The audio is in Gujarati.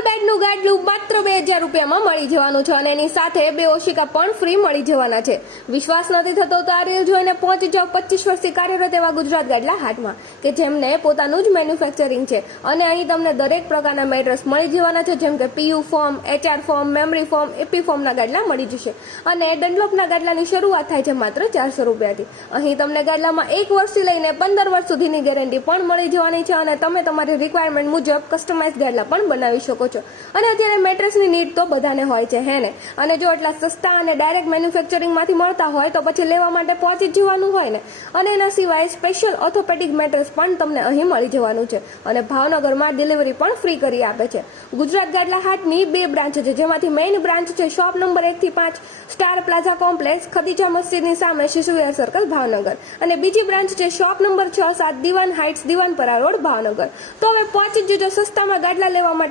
ડબલ બેડનું ગાડલું માત્ર 2000 રૂપિયામાં મળી જવાનું છે અને એની સાથે 2 ઓશિકા પણ ફ્રી મળી જવાના છે। વિશ્વાસ નથી થતો તો આ રીલ જોઈને પહોંચી જાઓ 25 વર્ષથી કાર્યરત એવા ગુજરાત ગાડલા હાટમાં કે જેમને પોતાનું જ મેન્યુફેક્ચરિંગ છે અને અહીં તમને દરેક પ્રકારના મેટ્રેસ મળી જવાના છે, જેમ કે PU form, HR form, memory form, AP ફોર્મના ગાડલા મળી જશે અને ડનલોપના ગાડલાની શરૂઆત થાય છે માત્ર 400 રૂપિયાથી। અહીં તમને ગાડલામાં 1 વર્ષથી લઈને 15 વર્ષ સુધીની ગેરંટી પણ મળી જવાની છે અને તમે તમારી રિક્વાયરમેન્ટ મુજબ કસ્ટમાઇઝ ગાડલા પણ બનાવી શકો છો। અને અત્યારે મેટ્રેસની નીડ તો બધાને હોય છે હે ને, અને જો એટલા સસ્તા અને ડાયરેક્ટ મેન્યુફેક્ચરિંગમાંથી મળતા હોય તો પછી લેવા માટે પહોંચી જ જવાનું હોય ને। અને એના સિવાય સ્પેશિયલ ઓર્થોપેડિક મેટ્રેસ પણ તમને અહીં મળી જવાનું છે અને ભાવનગરમાં ડિલિવરી પણ ફ્રી કરી આપે છે। ગુજરાત ગાડલા હાટની 2 બ્રાન્ચ છે, જેમાંથી મેઇન બ્રાન્ચ છે શોપ નંબર 1 થી 5 સ્ટાર પ્લાઝા કોમ્પ્લેક્સ, ખદીજા મસ્જિદની સામે શિશુવિહાર સર્કલ ભાવનગર, અને બીજી બ્રાન્ચ છે શોપ નંબર 6-7 દિવાન હાઇટ્સ, દિવાનપરા રોડ ભાવનગર। તો હવે પહોંચી જ જજો સસ્તામાં ગાડલા લેવા માટે